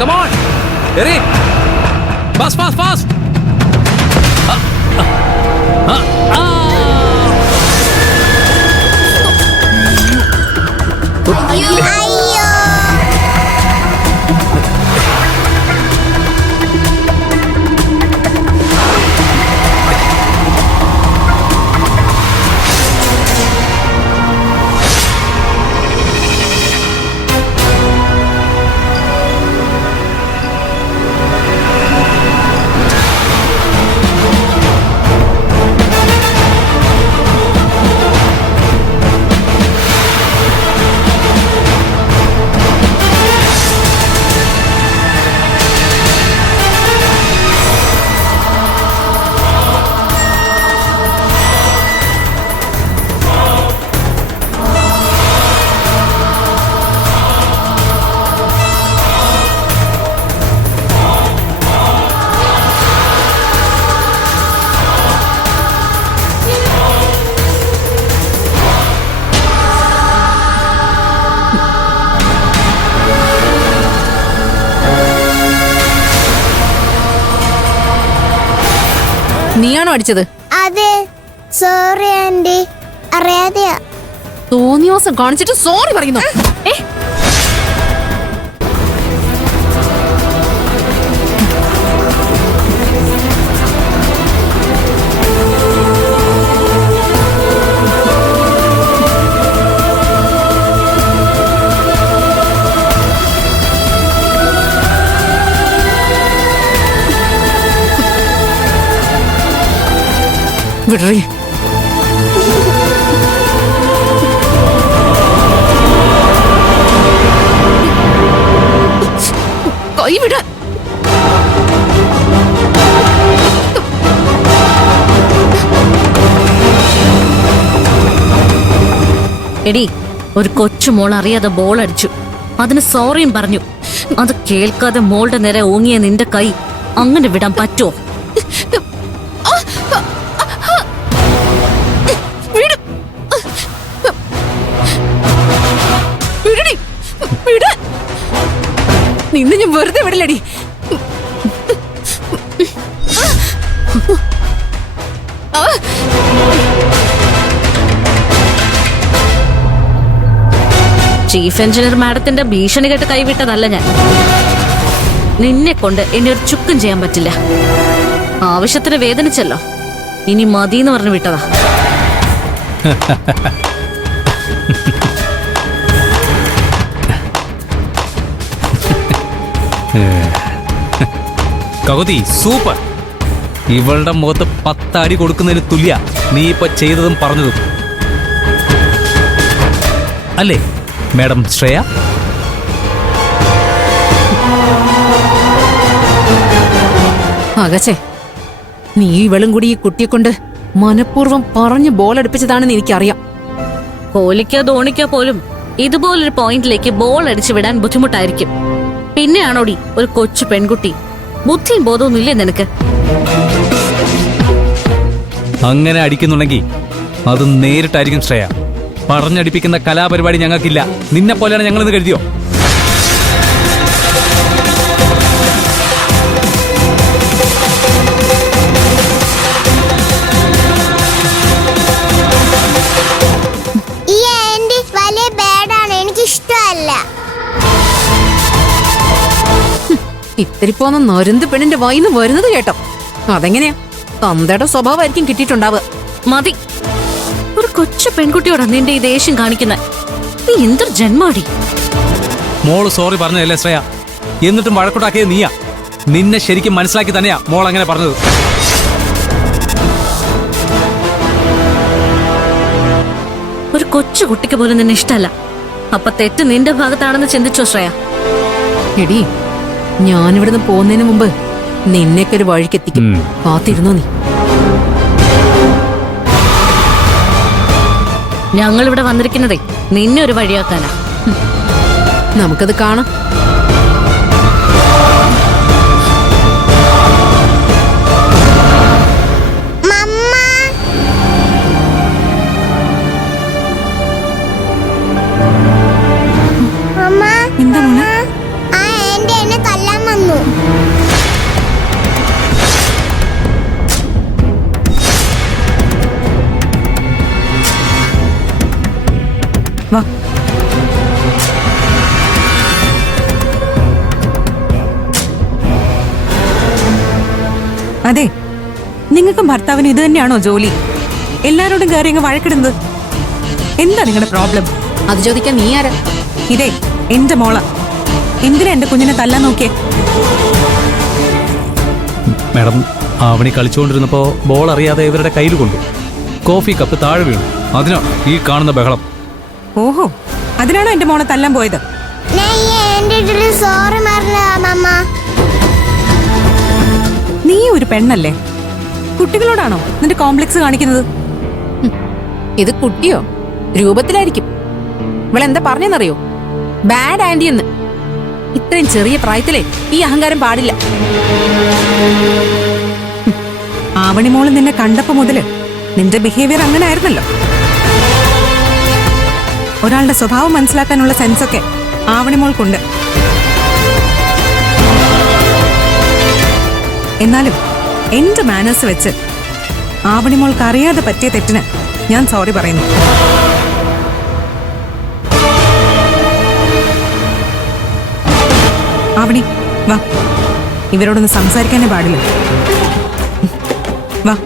come on. Hurry. Fast, fast, fast. അയ്യോ നീയാണോ അടിച്ചത്? അതെ, സോറി ആന്റി, അറിയാതെയാ. തോന്നിയോസം കാണിച്ചിട്ട് സോറി പറയുന്നു. വിടറി. കൈവിട. എടി, ഒരു കൊച്ചു മോൾ അറിയാതെ ബോൾ അടിച്ചു. അതിന് സോറിയും പറഞ്ഞു. അത് കേൾക്കാതെ മോളുടെ നേരെ ഓങ്ങിയ നിന്റെ കൈ അങ്ങനെ വിടാൻ പറ്റുമോ? നിന്നെ ഞാൻ വെറുതെ വിടലടി. ചീഫ് എഞ്ചിനീയർ മാഡത്തിന്റെ ഭീഷണി കേട്ട് കൈവിട്ടതല്ല ഞാൻ. നിന്നെ കൊണ്ട് എന്നെ ഒരു ചുക്കും ചെയ്യാൻ പറ്റില്ല. ആവശ്യത്തിന് വേദനിച്ചല്ലോ, ഇനി മതിന്ന് പറഞ്ഞു വിട്ടതാ. കൗതി സൂപ്പർ. ഇവളുടെ മുഖത്ത് 10 അടി കൊടുക്കുന്നതിന് തുല്യ നീ ഇപ്പൊ ചെയ്തതും പറഞ്ഞതും അല്ലേ മാഡം ശ്രേയ? ആകച്ചേ, നീ ഇവളും കൂടി ഈ കുട്ടിയെ കൊണ്ട് മനഃപൂർവ്വം പറഞ്ഞ് ബോൾ അടുപ്പിച്ചതാണെന്ന് എനിക്കറിയാം. കോഹ്ലിക്കോ ധോണിക്കോ പോലും ഇതുപോലൊരു പോയിന്റിലേക്ക് ബോൾ അടിച്ചു വിടാൻ ബുദ്ധിമുട്ടായിരിക്കും. പിന്നെയാണോടി ഒരു കൊച്ചു പെൺകുട്ടി? ബുദ്ധിയും ബോധവും ഇല്ലേ നിനക്ക്? അങ്ങനെ അടിക്കുന്നുണ്ടെങ്കിൽ അത് നേരിട്ടായിരിക്കും ശ്രേയ. പറഞ്ഞടിപ്പിക്കുന്ന കലാപരിപാടി ഞങ്ങൾക്കില്ല. നിന്നെ പോലെയാണ് ഞങ്ങളെന്ന് കരുതിയോ? ഈ ആന്റി വലിയ ബാഡാണ്, എനിക്ക് ഇഷ്ടമല്ല. ഇത്തിരി പോന്ന നരുന്ത് പെണ്ണിന്റെ വായിന്ന് വരുന്നത് കേട്ടോ. അതെങ്ങനെയാ? തന്തയുടെ സ്വഭാവമായിരിക്കും കിട്ടിയിട്ടുണ്ടാവുക. മതി, ഒരു കൊച്ചു പെൺകുട്ടിയോടാ നിന്റെ ഈ ദേഷ്യം കാണിക്കുന്ന. നീ എന്തൊരു ജന്മാടി. മോള് സോറി പറഞ്ഞതല്ലേ ശ്രേയ? എന്നിട്ടും വഴക്കുണ്ടാക്കിയത് നീയാ. നിന്നെ ശരിക്കും മനസ്സിലാക്കി തന്നെയാ മോൾ അങ്ങനെ പറഞ്ഞത്. ഒരു കൊച്ചു കുട്ടിക്ക് പോലും നിന്നെ ഇഷ്ടമല്ല. അപ്പൊ തെറ്റ് നിന്റെ ഭാഗത്താണെന്ന് ചിന്തിച്ചോ ശ്രേയ? എടി, ഞാനിവിടുന്ന് പോകുന്നതിന് മുമ്പ് നിന്നെയൊക്കെ ഒരു വഴിക്കെത്തിക്കും. കാത്തിരുന്നോ നീ. ഞങ്ങൾ ഇവിടെ വന്നിരിക്കുന്നതേ നിന്നെ ഒരു വഴിയാക്കാനാ. നമുക്കത് കാണാം. അമ്മ, എന്താ മോനെ? ആ ആന്റി എന്നെ വാ. അതെ, നിങ്ങൾക്കും ഭർത്താവിന് ഇത് തന്നെയാണോ ജോലി? എല്ലാരോടും കയറി അങ്ങ് വഴക്കിടുന്നത്. എന്താ നിങ്ങളുടെ പ്രോബ്ലം? അത് ചോദിക്കാൻ നീ ആരാ? ഇതേ എന്റെ മോള. എന്തിനാ എന്റെ കുഞ്ഞിനെ തല്ലാൻ നോക്കിയേ? മാഡം, ആവണി കളിച്ചുകൊണ്ടിരുന്നപ്പോ ബോൾ അറിയാതെ ഇവരുടെ കയ്യിൽ കൊണ്ടു. കോഫി കപ്പ് താഴെ വീണു. അതിനാ ഈ കാണുന്ന ബഹളം. ഓഹോ, അതിനാണോ എന്റെ മോളെ തല്ലാൻ പോയത്? ഞാൻ ഈ ആന്റിയോട് സോറി പറഞ്ഞതാ മമ്മ. നീ ഒരു പെണ്ണല്ലേ? കുട്ടികളോടാണോ നിന്റെ കോംപ്ലക്സ് കാണിക്കുന്നത്? ഇത് കുട്ടിയോ? രൂപത്തിലായിരിക്കും. ഇവളെന്താ പറഞ്ഞെന്നറിയോ? ബാഡ് ആന്റി എന്ന്. ഇത്രയും ചെറിയ പ്രായത്തിലെ ഈ അഹങ്കാരം പാടില്ല. ആവണി മോള് നിന്നെ കണ്ടപ്പോ മുതല് നിന്റെ ബിഹേവിയർ അങ്ങനെ ആയിരുന്നല്ലോ. ഒരാളുടെ സ്വഭാവം മനസ്സിലാക്കാനുള്ള സെൻസൊക്കെ ആവണി മോൾക്കുണ്ട്. എന്നാലും എന്റെ മാനേഴ്സ് വെച്ച് ആവണി മോൾക്ക് അറിയാതെ പറ്റിയ തെറ്റിന് ഞാൻ സോറി പറയുന്നു. ആവണി വാ, ഇവരോടൊന്ന് സംസാരിക്കാനേ പാടില്ല. വാ.